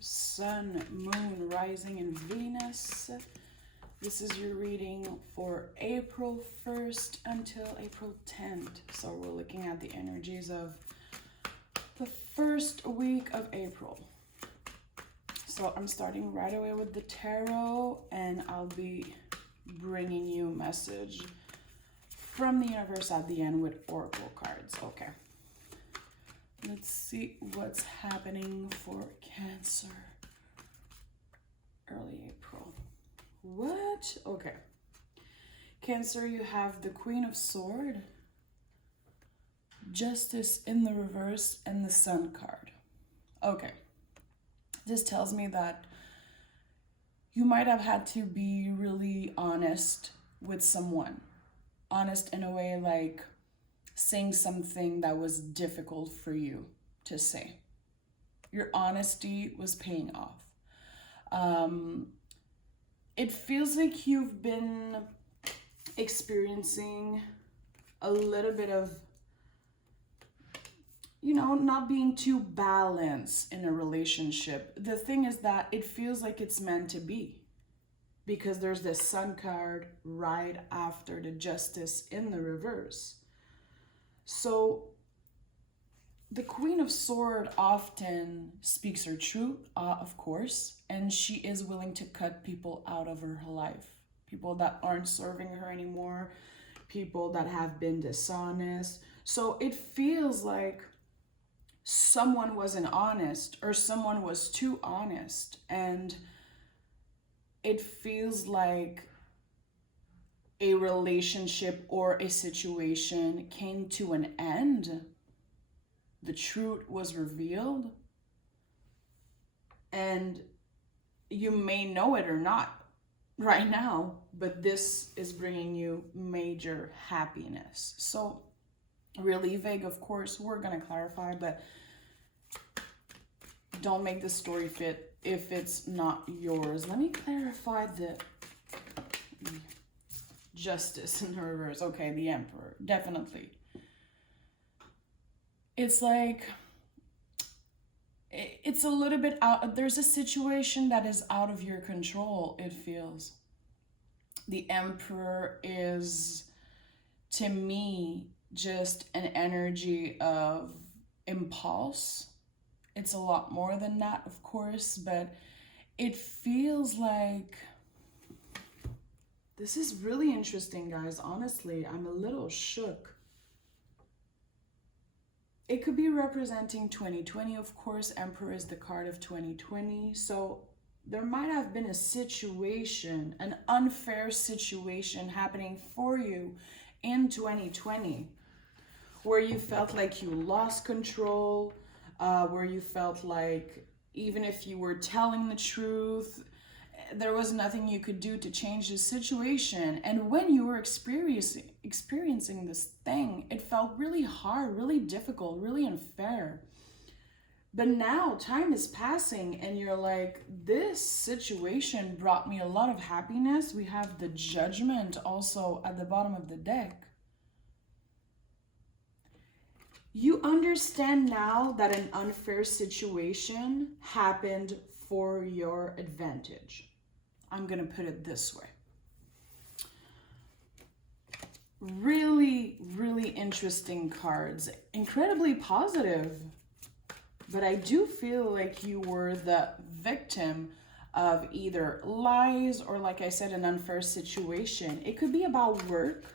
Sun, Moon, Rising, and Venus. This is your reading for April 1st until April 10th. So we're looking at the energies of the first week of April. So I'm starting right away with the tarot, and I'll be bringing you a message from the universe at the end with oracle cards. Okay. Let's see what's happening for Cancer. Early April. What? Okay. Cancer, you have the Queen of Swords, Justice in the reverse, and the Sun card. Okay. This tells me that you might have had to be really honest with someone. Honest in a way like saying something that was difficult for you to say. Your honesty was paying off. It feels like you've been experiencing a little bit of, not being too balanced in a relationship. The thing is that it feels like it's meant to be, because there's this Sun card right after the Justice in the reverse. So the Queen of Swords often speaks her truth, of course, and she is willing to cut people out of her life. People that aren't serving her anymore, people that have been dishonest. So it feels like someone wasn't honest, or someone was too honest, and it feels like a relationship or a situation came to an end. The truth was revealed, and you may know it or not right now, but this is bringing you major happiness. So really vague, of course, we're going to clarify, but don't make the story fit if it's not yours. Let me clarify the Justice in reverse. Okay, the Emperor, definitely. It's like, it's a little bit out, there's a situation that is out of your control, it feels. The Emperor is, to me, just an energy of impulse. It's a lot more than that, of course, but it feels like, this is really interesting, guys. Honestly, I'm a little shook. It could be representing 2020, of course. Emperor is the card of 2020. So there might have been a situation, an unfair situation happening for you in 2020, where you felt like you lost control, where you felt like even if you were telling the truth, there was nothing you could do to change the situation. And when you were experiencing this thing, it felt really hard, really difficult, really unfair. But now time is passing and you're like, this situation brought me a lot of happiness. We have the Judgment also at the bottom of the deck. You understand now that an unfair situation happened for your advantage. I'm going to put it this way. Really, really interesting cards. Incredibly positive. But I do feel like you were the victim of either lies or, like I said, an unfair situation. It could be about work.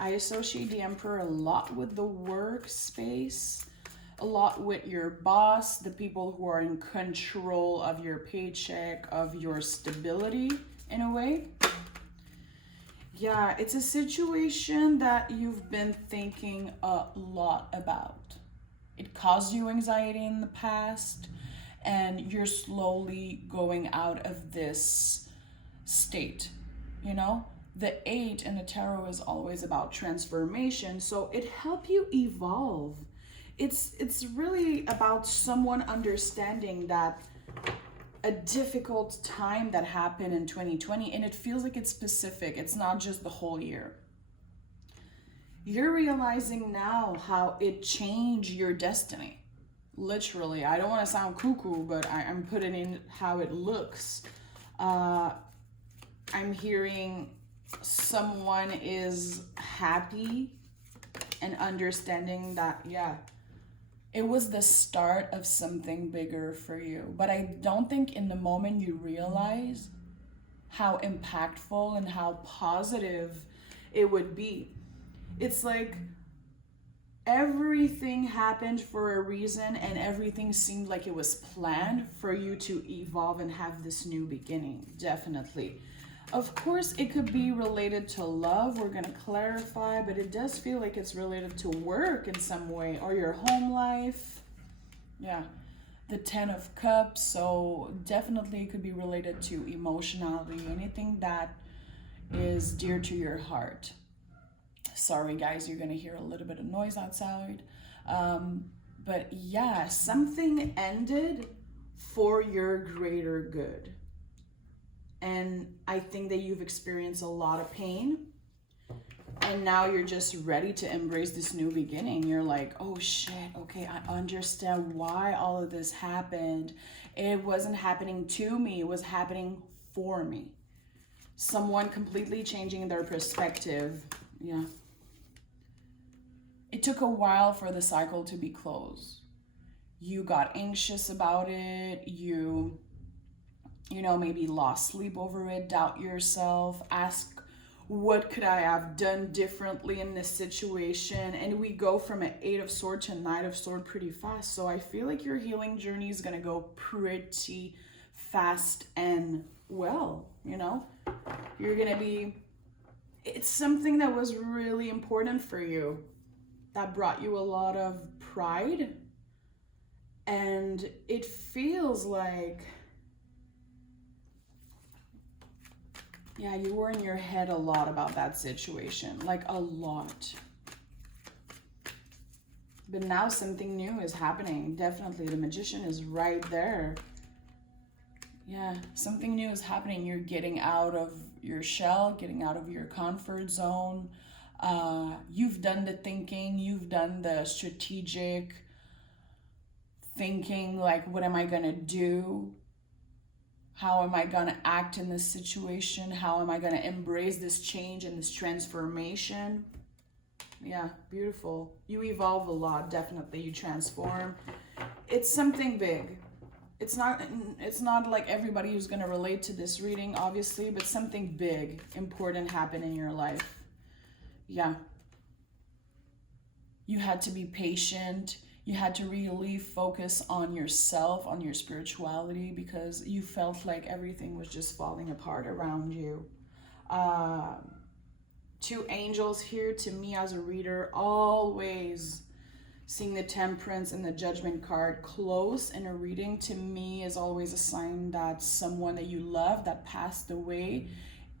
I associate the Emperor a lot with the workspace, a lot with your boss, the people who are in control of your paycheck, of your stability in a way. Yeah, it's a situation that you've been thinking a lot about. It caused you anxiety in the past, and you're slowly going out of this state, The 8 in the tarot is always about transformation, so it helps you evolve. It's really about someone understanding that a difficult time that happened in 2020, and it feels like it's specific. It's not just the whole year. You're realizing now how it changed your destiny. literally. I don't want to sound cuckoo, but I'm putting in how it looks. I'm hearing someone is happy and understanding that, yeah, it was the start of something bigger for you. But I don't think in the moment you realize how impactful and how positive it would be. It's like everything happened for a reason, and everything seemed like it was planned for you to evolve and have this new beginning. Definitely. Of course, it could be related to love. We're going to clarify, but it does feel like it's related to work in some way, or your home life. Yeah. The 10 of Cups. So definitely it could be related to emotionality, anything that is dear to your heart. Sorry, guys, you're going to hear a little bit of noise outside. But yeah, something ended for your greater good. And I think that you've experienced a lot of pain. And now you're just ready to embrace this new beginning. You're like, oh shit, okay, I understand why all of this happened. It wasn't happening to me, it was happening for me. Someone completely changing their perspective. Yeah. It took a while for the cycle to be closed. You got anxious about it. You maybe lost sleep over it, doubt yourself, ask, what could I have done differently in this situation? And we go from an 8 of Swords to 9 of Swords pretty fast. So I feel like your healing journey is going to go pretty fast and well, You're going to be, it's something that was really important for you, that brought you a lot of pride. And it feels like, yeah, you were in your head a lot about that situation, like a lot. But now something new is happening. Definitely, the Magician is right there. Yeah, something new is happening. You're getting out of your shell, getting out of your comfort zone. You've done the thinking, you've done the strategic thinking, like, what am I gonna do? How am I going to act in this situation? How am I going to embrace this change and this transformation? Yeah, beautiful. You evolve a lot, definitely. You transform. It's something big. It's not like everybody who's going to relate to this reading, obviously, but something big, important happened in your life. Yeah. You had to be patient. You had to really focus on yourself, on your spirituality, because you felt like everything was just falling apart around you. 2 angels here to me as a reader, always seeing the Temperance and the Judgment card close in a reading to me is always a sign that someone that you love that passed away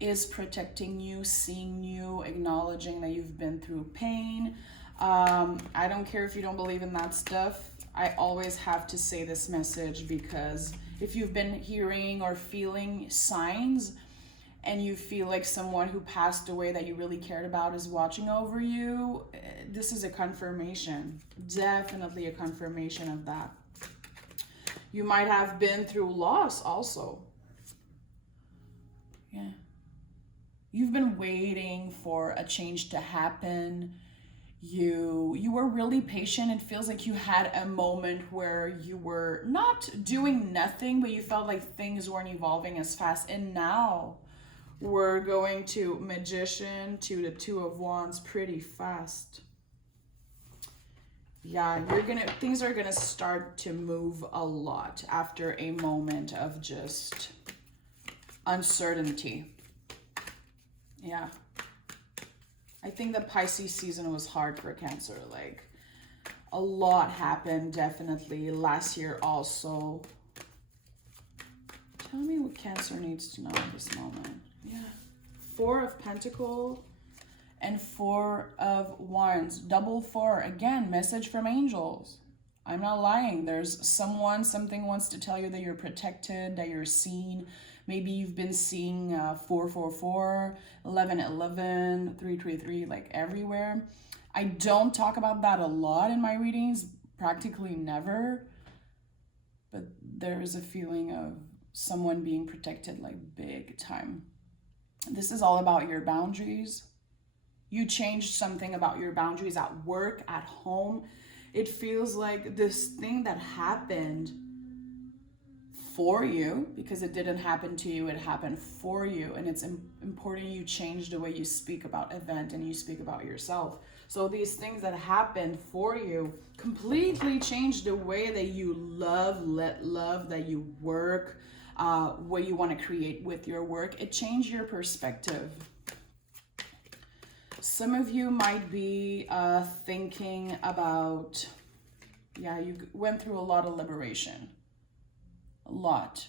is protecting you, seeing you, acknowledging that you've been through pain. I don't care if you don't believe in that stuff. I always have to say this message, because if you've been hearing or feeling signs and you feel like someone who passed away that you really cared about is watching over you, this is a confirmation. Definitely a confirmation of that. You might have been through loss also. Yeah. You've been waiting for a change to happen. You were really patient. It feels like you had a moment where you were not doing nothing, but you felt like things weren't evolving as fast. And now we're going to Magician to the 2 of Wands pretty fast. Yeah, things are gonna start to move a lot after a moment of just uncertainty. Yeah. I think the Pisces season was hard for Cancer. Like, a lot happened, definitely. Last year also. Tell me what Cancer needs to know at this moment. Yeah. 4 of Pentacles and 4 of Wands. Double 4. Again, message from angels. I'm not lying. There's something wants to tell you that you're protected, that you're seen. Maybe you've been seeing 444, 1111, 333, like everywhere. I don't talk about that a lot in my readings, practically never. but there is a feeling of someone being protected like big time. This is all about your boundaries. You changed something about your boundaries at work, at home. It feels like this thing that happened for you, because it didn't happen to you, it happened for you. And it's important you change the way you speak about event and you speak about yourself. So these things that happened for you completely change the way that you let love, that you work, what you want to create with your work. It changed your perspective. Some of you might be thinking about, you went through a lot of liberation. A lot.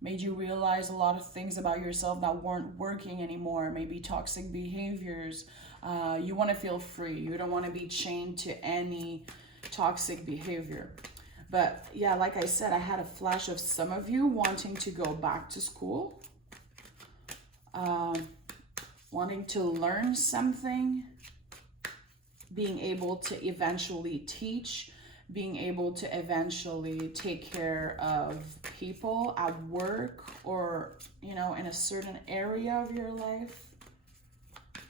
Made you realize a lot of things about yourself that weren't working anymore. Maybe toxic behaviors. You want to feel free. You don't want to be chained to any toxic behavior. But yeah, like I said, I had a flash of some of you wanting to go back to school. Wanting to learn something. Being able to eventually teach. Being able to eventually take care of people at work or, in a certain area of your life.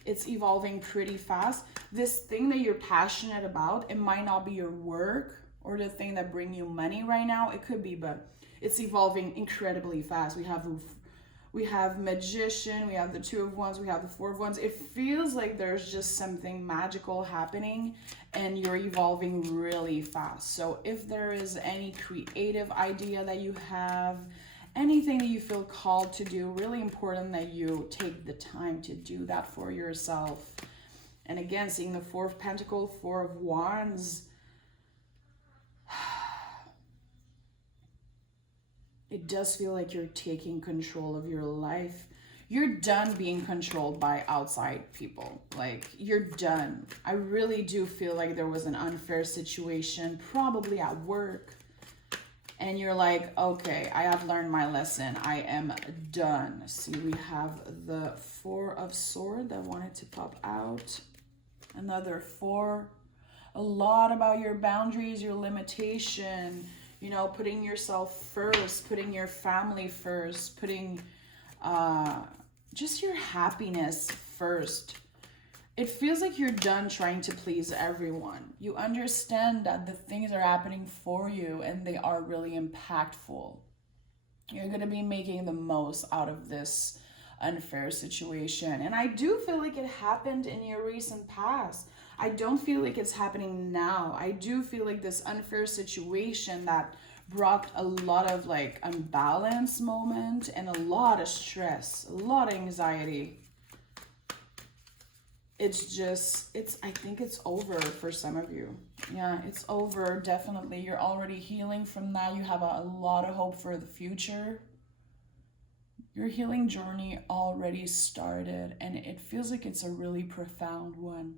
It's evolving pretty fast. This thing that you're passionate about, it might not be your work or the thing that bring you money right now. It could be, but it's evolving incredibly fast. We have Magician, we have the Two of Wands, we have the Four of Wands. It feels like there's just something magical happening and you're evolving really fast. So if there is any creative idea that you have, anything that you feel called to do, really important that you take the time to do that for yourself. And again, seeing the Four of Pentacles, Four of Wands, it does feel like you're taking control of your life. You're done being controlled by outside people. Like, you're done. I really do feel like there was an unfair situation, probably at work. And you're like, okay, I have learned my lesson. I am done. See, we have the Four of Swords that wanted to pop out. Another four. A lot about your boundaries, your limitation, putting yourself first, putting your family first, putting just your happiness first. It feels like you're done trying to please everyone. You understand that the things are happening for you and they are really impactful. You're going to be making the most out of this unfair situation. And I do feel like it happened in your recent past. I don't feel like it's happening now. I do feel like this unfair situation that brought a lot of unbalance moment and a lot of stress, a lot of anxiety. I think it's over for some of you. Yeah, it's over, definitely. You're already healing from that. You have a lot of hope for the future. Your healing journey already started, and it feels like it's a really profound one.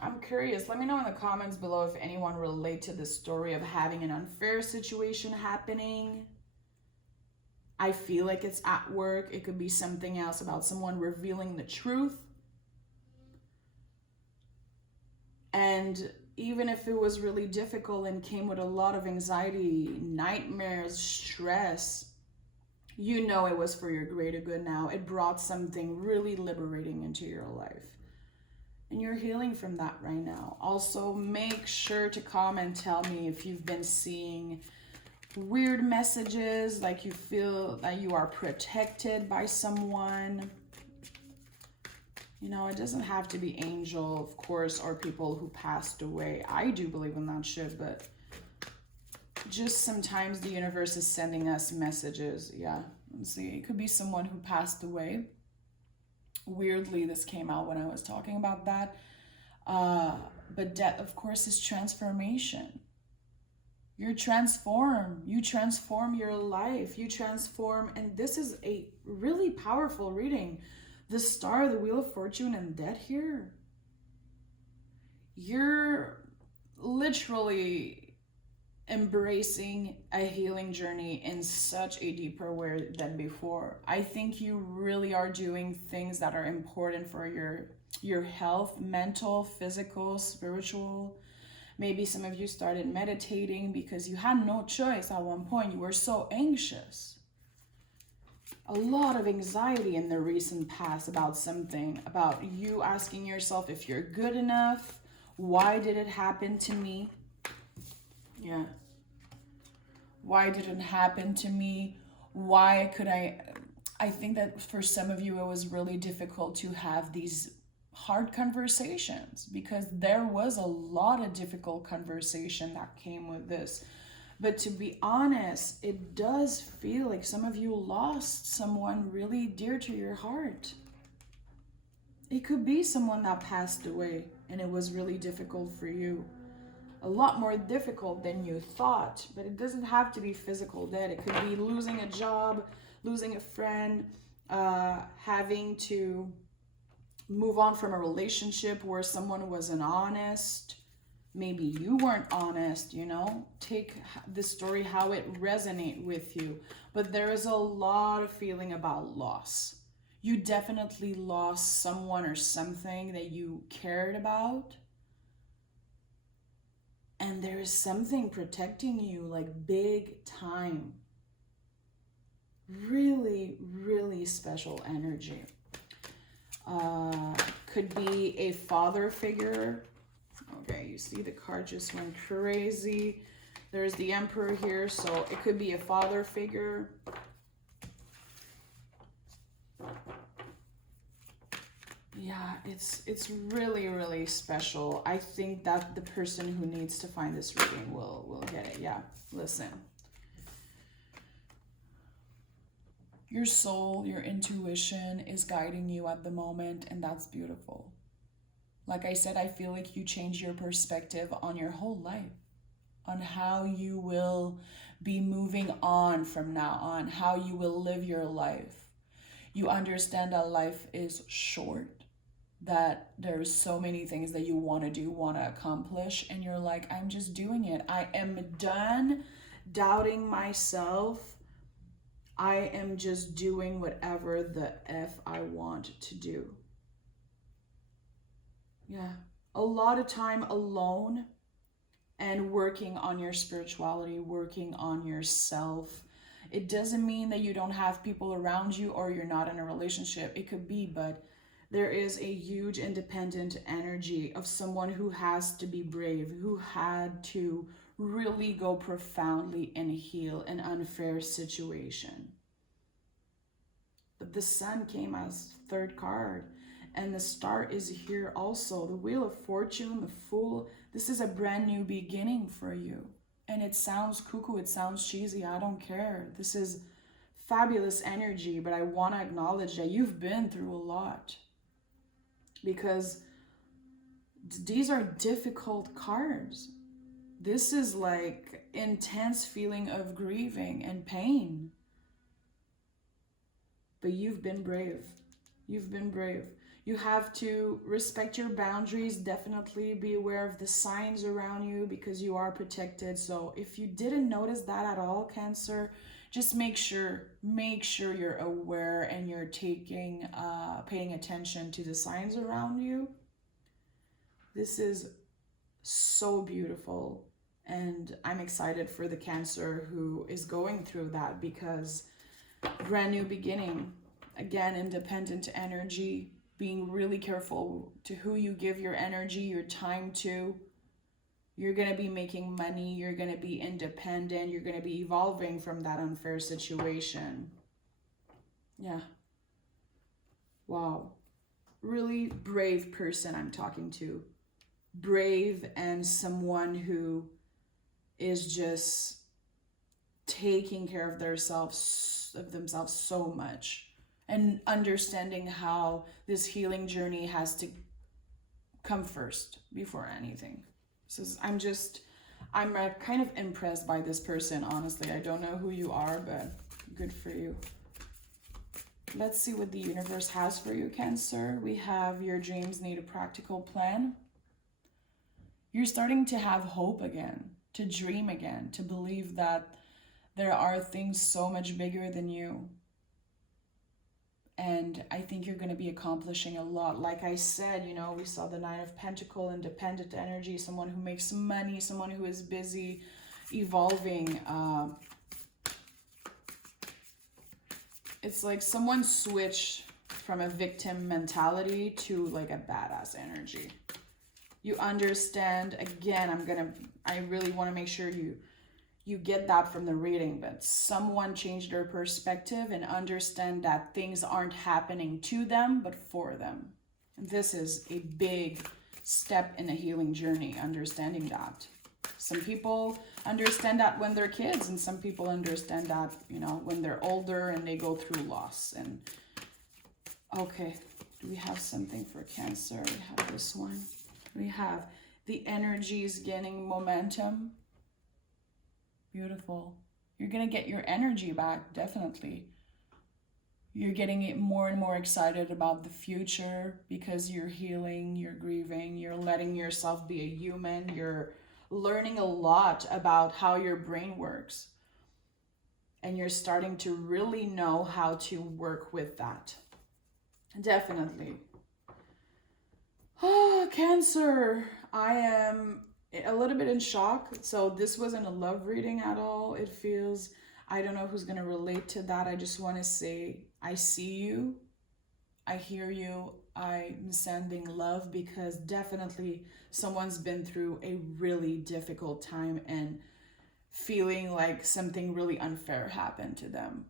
I'm curious, let me know in the comments below if anyone relate to the story of having an unfair situation happening. I feel like it's at work. It could be something else about someone revealing the truth. And even if it was really difficult and came with a lot of anxiety, nightmares, stress, it was for your greater good now. It brought something really liberating into your life. And you're healing from that right now. Also, make sure to comment, tell me if you've been seeing weird messages, like you feel that you are protected by someone. It doesn't have to be angel, of course, or people who passed away. I do believe in that shit, but just sometimes the universe is sending us messages. Yeah, let's see. It could be someone who passed away. Weirdly, this came out when I was talking about that. But death, of course, is transformation. You're transformed. You transform your life. You transform. And this is a really powerful reading. The Star, the Wheel of Fortune, and death here. You're literally embracing a healing journey in such a deeper way than before. I think you really are doing things that are important for your health, mental, physical, spiritual. Maybe some of you started meditating because you had no choice at one point. You were so anxious. A lot of anxiety in the recent past about something, about you asking yourself if you're good enough. Why did it happen to me? Yeah. Why did it happen to me? Why could I think that for some of you, it was really difficult to have these hard conversations because there was a lot of difficult conversation that came with this. But to be honest, it does feel like some of you lost someone really dear to your heart. It could be someone that passed away and it was really difficult for you. A lot more difficult than you thought, but it doesn't have to be physical death. It could be losing a job, losing a friend, having to move on from a relationship where someone wasn't honest. Maybe you weren't honest, you know. Take the story how it resonates with you. But there is a lot of feeling about loss. You definitely lost someone or something that you cared about. And there is something protecting you, like big time. Really, really special energy. Could be a father figure. Okay, you see the card just went crazy. There's the Emperor here, so it could be a father figure. Yeah, it's really, really special. I think that the person who needs to find this reading will get it. Yeah, listen. Your soul, your intuition is guiding you at the moment, and that's beautiful. Like I said, I feel like you change your perspective on your whole life, on how you will be moving on from now on, how you will live your life. You understand that life is short, that there's so many things that you want to do, want to accomplish, and you're like, I'm just doing it. I am done doubting myself. I am just doing whatever the F I want to do. Yeah, a lot of time alone and working on your spirituality, working on yourself. It doesn't mean that you don't have people around you or you're not in a relationship. It could be, but there is a huge independent energy of someone who has to be brave, who had to really go profoundly and heal an unfair situation. But the Sun came as third card, and the Star is here also. The Wheel of Fortune, the Fool. This is a brand new beginning for you. And it sounds cuckoo, it sounds cheesy, I don't care. This is fabulous energy, but I want to acknowledge that you've been through a lot. Because these are difficult cards. This is like intense feeling of grieving and pain. But you've been brave. You've been brave. You have to respect your boundaries. Definitely be aware of the signs around you because you are protected. So if you didn't notice that at all, Cancer, just make sure you're aware and you're paying attention to the signs around you. This is so beautiful. And I'm excited for the Cancer who is going through that because brand new beginning. Again, independent energy, being really careful to who you give your energy, your time to. You're going to be making money. You're going to be independent. You're going to be evolving from that unfair situation. Yeah. Wow. Really brave person I'm talking to. Brave and someone who is just taking care of themselves so much and understanding how this healing journey has to come first before anything. So I'm kind of impressed by this person, honestly. I don't know who you are, but good for you. Let's see what the universe has for you, Cancer. We have your dreams need a practical plan. You're starting to have hope again, to dream again, to believe that there are things so much bigger than you. And I think you're going to be accomplishing a lot. Like I said, you know, we saw the Nine of Pentacles, independent energy, someone who makes money, someone who is busy evolving. It's like someone switched from a victim mentality to like a badass energy. You understand, again, I really want to make sure you get that from the reading, but someone changed their perspective and understand that things aren't happening to them, but for them. And this is a big step in a healing journey, understanding that. Some people understand that when they're kids, and some people understand that, you know, when they're older and they go through loss. And okay, do we have something for Cancer? We have this one. We have the energies gaining momentum. Beautiful. You're going to get your energy back, definitely. You're getting it more and more excited about the future because you're healing, you're grieving, you're letting yourself be a human, you're learning a lot about how your brain works. And you're starting to really know how to work with that. Definitely. Oh, Cancer. I am a little bit in shock. So this wasn't a love reading at all. It feels, I don't know who's going to relate to that. I just want to say, I see you. I hear you. I'm sending love because definitely someone's been through a really difficult time and feeling like something really unfair happened to them.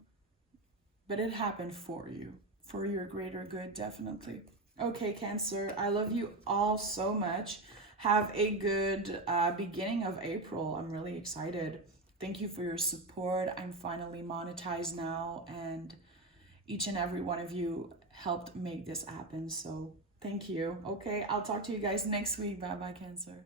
But it happened for you, for your greater good, definitely. Okay, Cancer, I love you all so much. Have a good beginning of April. I'm really excited. Thank you for your support. I'm finally monetized now, and each and every one of you helped make this happen. So thank you. Okay, I'll talk to you guys next week. Bye-bye, Cancer.